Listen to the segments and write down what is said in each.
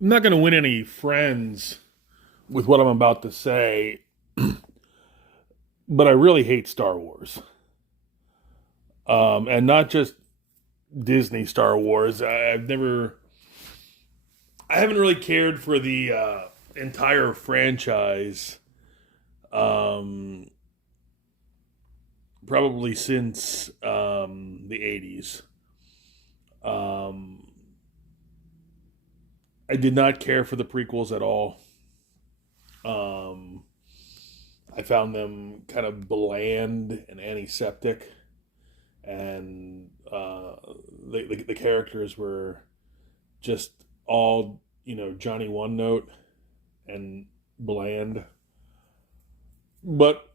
I'm not going to win any friends with what I'm about to say, but I really hate Star Wars. And not just Disney Star Wars. I haven't really cared for the entire franchise, um, probably since the 80s. Um, I did not care for the prequels at all. Um, I found them kind of bland and antiseptic, and the characters were just all Johnny One Note and bland. But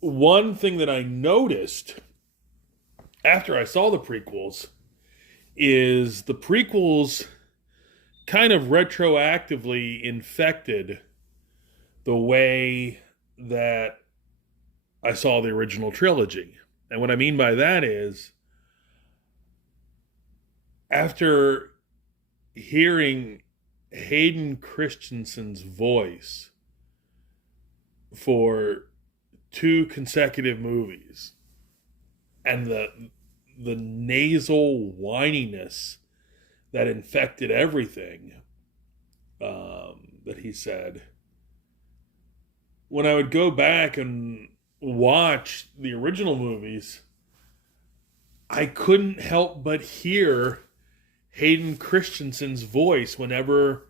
one thing that I noticed after I saw the prequels is the prequels kind of retroactively infected the way that I saw the original trilogy. And what I mean by that is, after hearing Hayden Christensen's voice for two consecutive movies and the nasal whininess that infected everything that he said, when I would go back and watch the original movies, I couldn't help but hear Hayden Christensen's voice whenever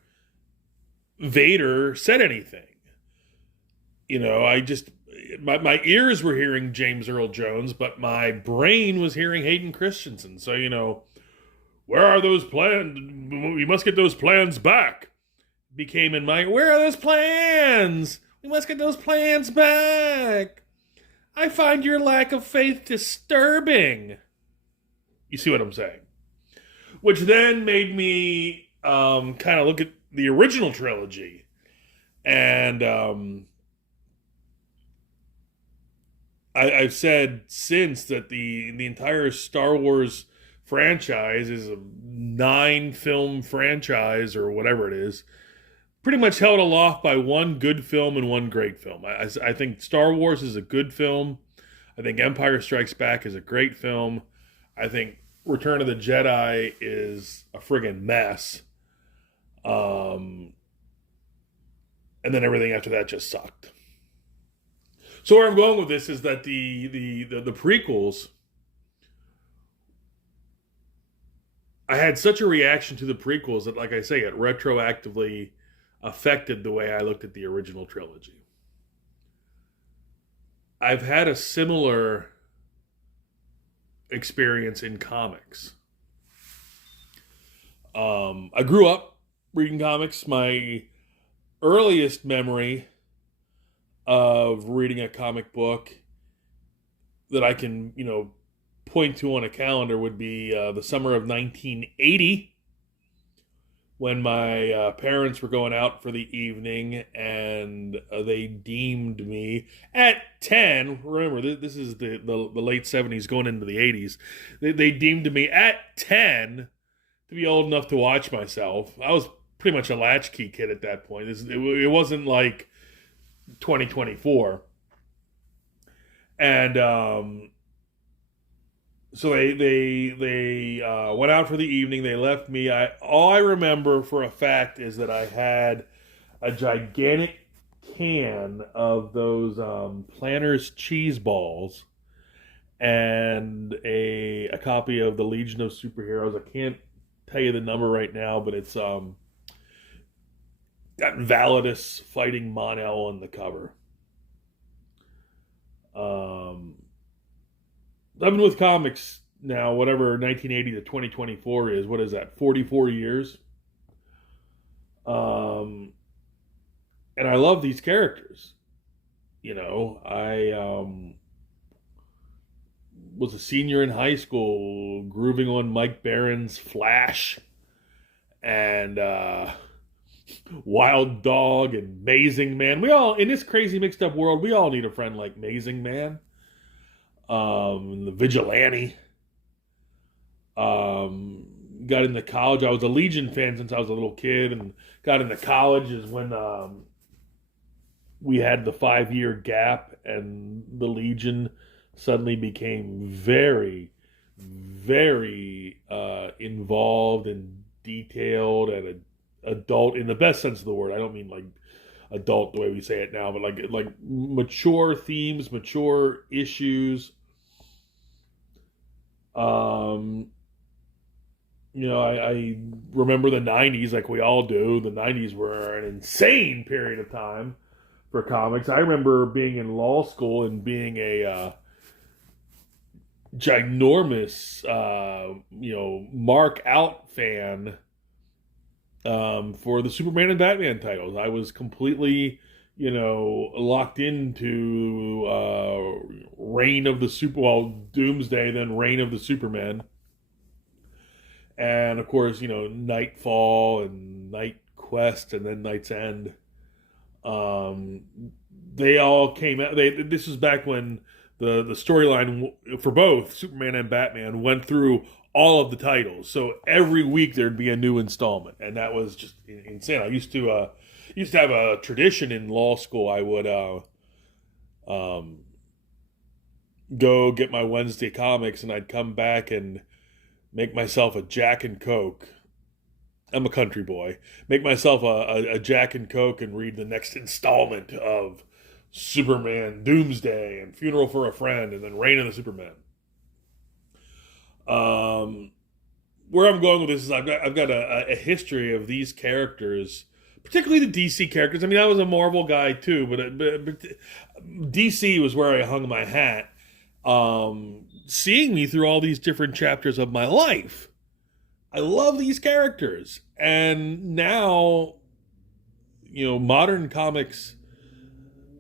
Vader said anything. I just, my ears were hearing James Earl Jones, but my brain was hearing Hayden Christensen. So, where are those plans? We must get those plans back. Became in my, where are those plans? We must get those plans back. I find your lack of faith disturbing. You see what I'm saying? Which then made me kind of look at the original trilogy. And I've said since that the entire Star Wars franchise is a 9-film franchise or whatever it is, pretty much held aloft by one good film and one great film. I think Star Wars is a good film. I think Empire Strikes Back is a great film. I think Return of the Jedi is a friggin' mess. And then everything after that just sucked. So where I'm going with this is that the prequels, I had such a reaction to the prequels that, like I say, it retroactively affected the way I looked at the original trilogy. I've had a similar experience in comics. I grew up reading comics. My earliest memory of reading a comic book that I can, point to on a calendar would be the summer of 1980, when my parents were going out for the evening, and they deemed me at 10. Remember, this is the late 70s going into the 80s. They deemed me at 10 to be old enough to watch myself. I was pretty much a latchkey kid at that point. It wasn't like 2024. And so they went out for the evening. They left me. All I remember for a fact is that I had a gigantic can of those Planters cheese balls and a copy of the Legion of Superheroes. I can't tell you the number right now, but it's got Validus fighting Mon-El on the cover. I've been with comics now, whatever 1980 to 2024 is. What is that? 44 years. And I love these characters. I was a senior in high school, grooving on Mike Barron's Flash and Wild Dog and Amazing Man. We all, in this crazy mixed up world, we all need a friend like Amazing Man. The Vigilante. got into college. I was a Legion fan since I was a little kid, and got into college is when we had the 5 year gap, and the Legion suddenly became very, very involved and detailed and adult in the best sense of the word. I don't mean like adult the way we say it now, but like mature themes, mature issues. Um, I remember the '90s, like we all do. The '90s were an insane period of time for comics. I remember being in law school and being a ginormous, Mark Out fan for the Superman and Batman titles. I was completely, locked into Reign of the Doomsday, then Reign of the Superman. And of course, Nightfall and Night Quest and then Night's End. They all came out. This was back when the storyline for both Superman and Batman went through all of the titles. So every week there'd be a new installment, and that was just insane. I used to have a tradition in law school. I would go get my Wednesday comics, and I'd come back and make myself a Jack and Coke. I'm a country boy. Make myself a Jack and Coke and read the next installment of Superman Doomsday and Funeral for a Friend and then Reign of the Superman. Where I'm going with this is I've got a history of these characters, particularly the DC characters. I mean, I was a Marvel guy too, but DC was where I hung my hat. Seeing me through all these different chapters of my life. I love these characters. And now, modern comics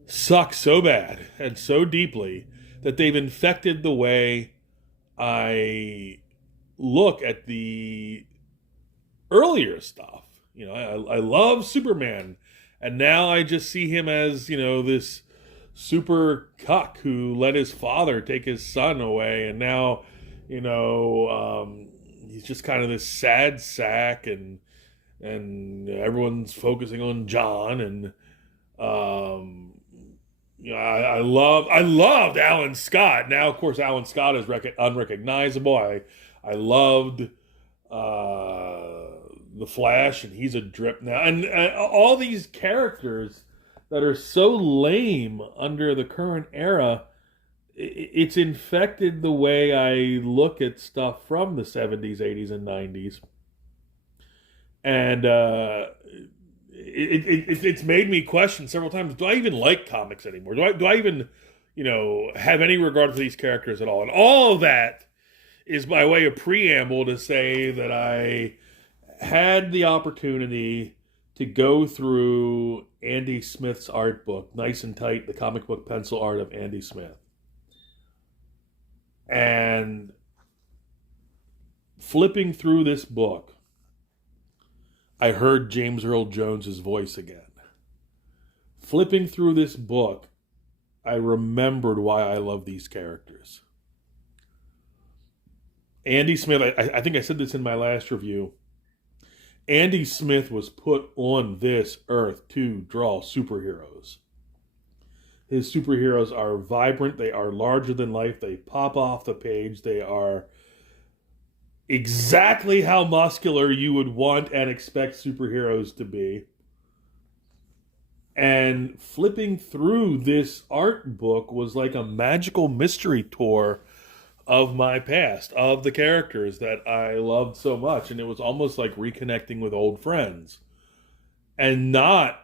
suck so bad and so deeply that they've infected the way I look at the earlier stuff. I love Superman. And now I just see him as, this super cuck who let his father take his son away, and now he's just kind of this sad sack, and everyone's focusing on John, and I loved Alan Scott. Now of course Alan Scott is unrecognizable. I loved the Flash, and he's a drip now, and all these characters that are so lame under the current era, it's infected the way I look at stuff from the 70s, 80s, and 90s. And it's made me question several times, do I even like comics anymore? Do I even, have any regard for these characters at all? And all of that is by way of preamble to say that I had the opportunity to go through Andy Smith's art book, Nice and Tight, the comic book pencil art of Andy Smith. And flipping through this book, I heard James Earl Jones's voice again. Flipping through this book, I remembered why I love these characters. Andy Smith, I think I said this in my last review, Andy Smith was put on this earth to draw superheroes. His superheroes are vibrant. They are larger than life. They pop off the page. They are exactly how muscular you would want and expect superheroes to be. And flipping through this art book was like a magical mystery tour of my past, of the characters that I loved so much. And it was almost like reconnecting with old friends. And not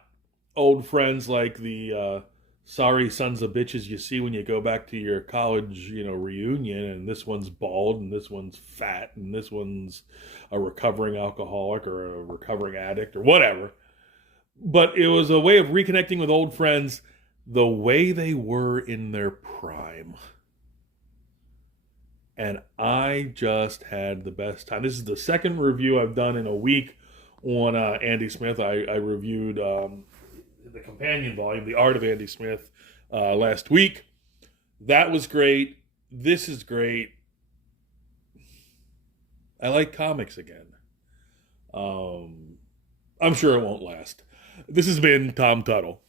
old friends like the sorry sons of bitches you see when you go back to your college, reunion, and this one's bald, and this one's fat, and this one's a recovering alcoholic or a recovering addict or whatever. But it was a way of reconnecting with old friends the way they were in their prime. And I just had the best time. This is the second review I've done in a week on Andy Smith. I reviewed the companion volume, The Art of Andy Smith, last week. That was great. This is great. I like comics again. Um, I'm sure it won't last. This has been Tom Tuttle.